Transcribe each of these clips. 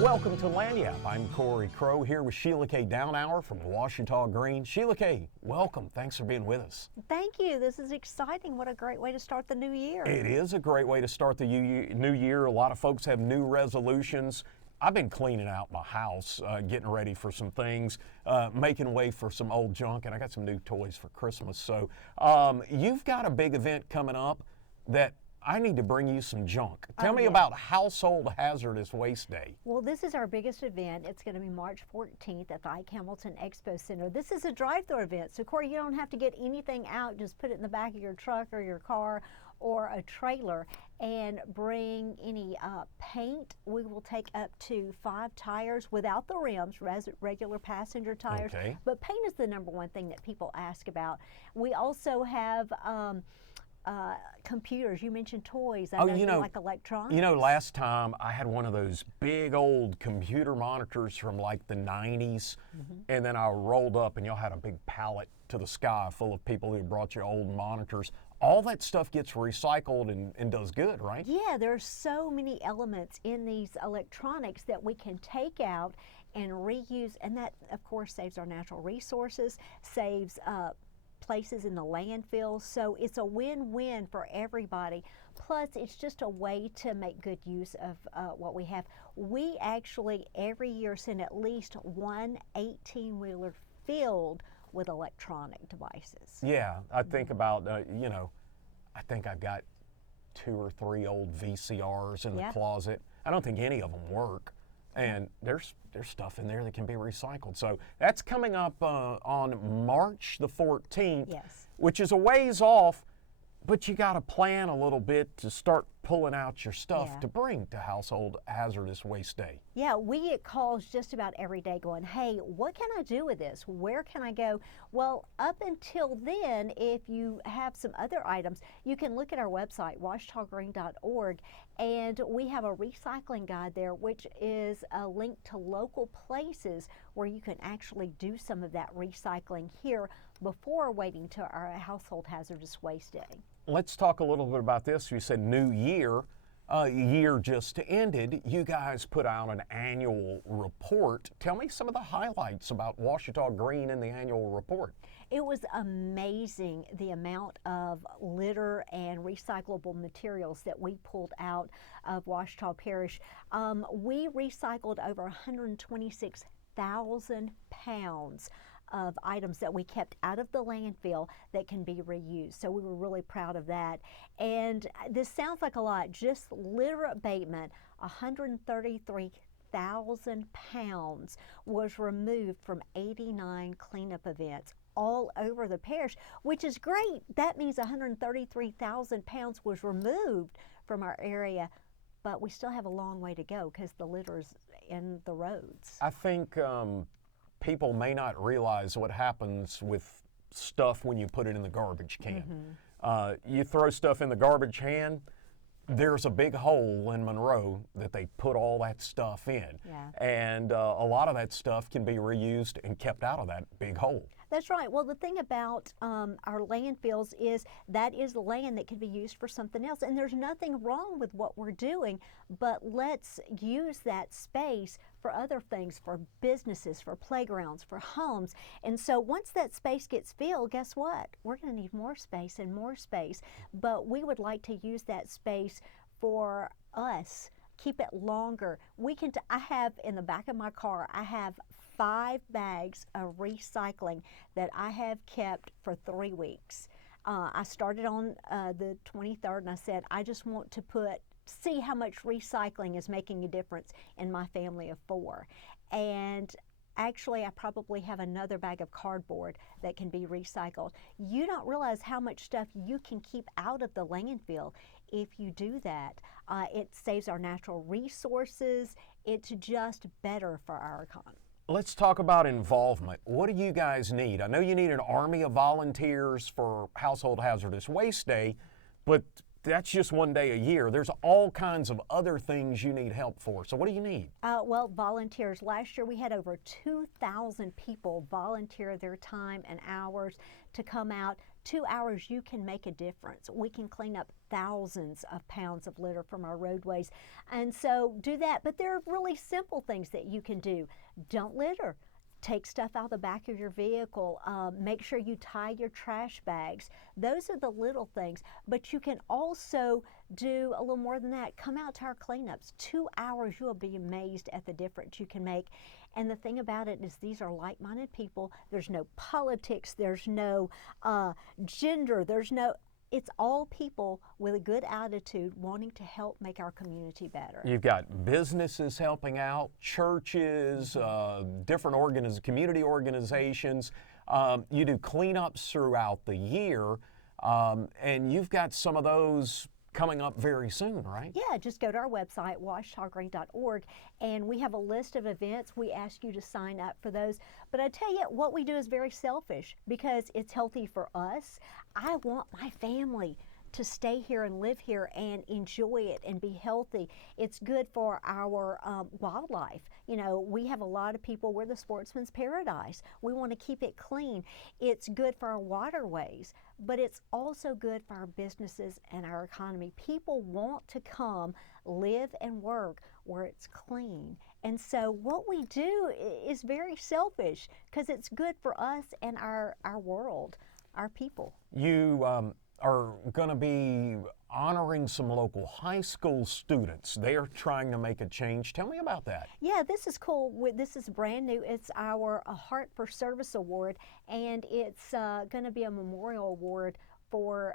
Welcome to Lagniappe. I'm Cory Crowe here with Sheila Downhour from Ouachita Green. Sheila, welcome. Thanks for being with us. Thank you. This is exciting. What a great way to start the new year. It is a great way to start the new year. A lot of folks have new resolutions. I've been cleaning out my house, getting ready for some things, making way for some old junk, and I got some new toys for Christmas. So you've got a big event coming up that I need to bring you some junk. Tell me about Household Hazardous Waste Day. Well, this is our biggest event. It's going to be March 14th at the Ike Hamilton Expo Center. This is a drive-through event. So, Cory, you don't have to get anything out. Just put it in the back of your truck or your car or a trailer and bring any paint. We will take up to 5 tires without the rims, regular passenger tires. Okay. But paint is the number one thing that people ask about. We also have computers. You mentioned toys. I know you like electronics. You know, last time I had one of those big old computer monitors from like the 90s, and then I rolled up and y'all had a big pallet to the sky full of people who brought you old monitors. All that stuff gets recycled and does good, right? Yeah, there's so many elements in these electronics that we can take out and reuse, and that, of course, saves our natural resources, saves places in the landfill. So it's a win-win for everybody. Plus, it's just a way to make good use of what we have. We actually every year send at least one 18-wheeler filled with electronic devices. Yeah, I think about, I think I've got 2 or 3 old VCRs in the closet. I don't think any of them work. And there's stuff in there that can be recycled. So that's coming up on March the 14th, which is a ways off, but you got to plan a little bit to start pulling out your stuff to bring to Household Hazardous Waste Day. Yeah, we get calls just about every day going, hey, what can I do with this? Where can I go? Well, up until then, if you have some other items, you can look at our website, ouachitagreen.org, and we have a recycling guide there, which is a link to local places where you can actually do some of that recycling here before waiting to our Household Hazardous Waste Day. Let's talk a little bit about this. You said new year. Year just ended. You guys put out an annual report. Tell me some of the highlights about Ouachita Green in the annual report. It was amazing the amount of litter and recyclable materials that we pulled out of Ouachita Parish. We recycled over 126,000 pounds of items that we kept out of the landfill that can be reused. So we were really proud of that. And this sounds like a lot, just litter abatement, 133,000 pounds was removed from 89 cleanup events all over the parish, which is great. That means 133,000 pounds was removed from our area, but we still have a long way to go because the litter's in the roads. I think people may not realize what happens with stuff when you put it in the garbage can. You throw stuff in the garbage can, there's a big hole in Monroe that they put all that stuff in. And a lot of that stuff can be reused and kept out of that big hole. That's right. Well, the thing about our landfills is that is land that can be used for something else. And there's nothing wrong with what we're doing, but let's use that space for other things, for businesses, for playgrounds, for homes. And so once that space gets filled, guess what? We're going to need more space and more space. But we would like to use that space for us. Keep it longer. I have in the back of my car, I have 5 bags of recycling that I have kept for 3 weeks. I started on the 23rd and I said, I just want to see how much recycling is making a difference in my family of 4. And actually, I probably have another bag of cardboard that can be recycled. You don't realize how much stuff you can keep out of the landfill if you do that. It saves our natural resources. It's just better for our economy. Let's talk about involvement. What do you guys need? I know you need an army of volunteers for Household Hazardous Waste Day, but that's just one day a year. There's all kinds of other things you need help for. So what do you need? Well, volunteers. Last year we had over 2,000 people volunteer their time and hours to come out. 2 hours, you can make a difference. We can clean up thousands of pounds of litter from our roadways. And so do that. But there are really simple things that you can do. Don't litter. Take stuff out of the back of your vehicle. Make sure you tie your trash bags. Those are the little things. But you can also do a little more than that. Come out to our cleanups. 2 hours, you will be amazed at the difference you can make. And the thing about it is these are like-minded people. There's no politics. There's no gender. It's all people with a good attitude wanting to help make our community better. You've got businesses helping out, churches, different community organizations. You do cleanups throughout the year, and you've got some of those coming up very soon, right? Yeah, just go to our website, ouachitagreen.org, and we have a list of events. We ask you to sign up for those. But I tell you, what we do is very selfish because it's healthy for us. I want my family to stay here and live here and enjoy it and be healthy. It's good for our wildlife. You know, we have a lot of people, we're the sportsman's paradise. We want to keep it clean. It's good for our waterways, but it's also good for our businesses and our economy. People want to come live and work where it's clean. And so what we do is very selfish because it's good for us and our world, our people. You are going to be honoring some local high school students. They are trying to make a change. Tell me about that. Yeah, this is cool. This is brand new. It's our Heart for Service Award, and it's going to be a memorial award for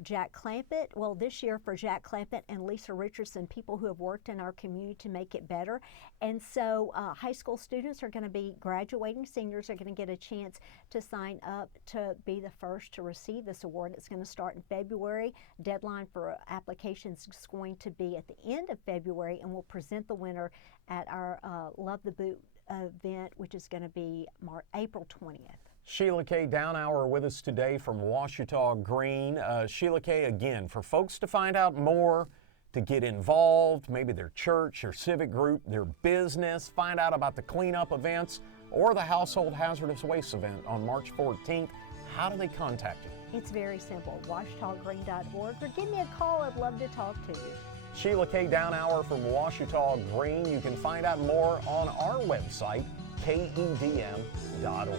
Jack Clampett. Well, this year for Jack Clampett and Lisa Richardson, people who have worked in our community to make it better. And so high school students are going to be graduating. Seniors are going to get a chance to sign up to be the first to receive this award. It's going to start in February. Deadline for applications is going to be at the end of February, and we'll present the winner at our Love the Boot event, which is going to be April 20th. Sheila K. Downhour with us today from Ouachita Green. Sheila K., again, for folks to find out more, to get involved, maybe their church, their civic group, their business, find out about the cleanup events or the Household Hazardous Waste event on March 14th, how do they contact you? It's very simple, ouachitagreen.org, or give me a call. I'd love to talk to you. Sheila K. Downhour from Ouachita Green. You can find out more on our website, kedm.org.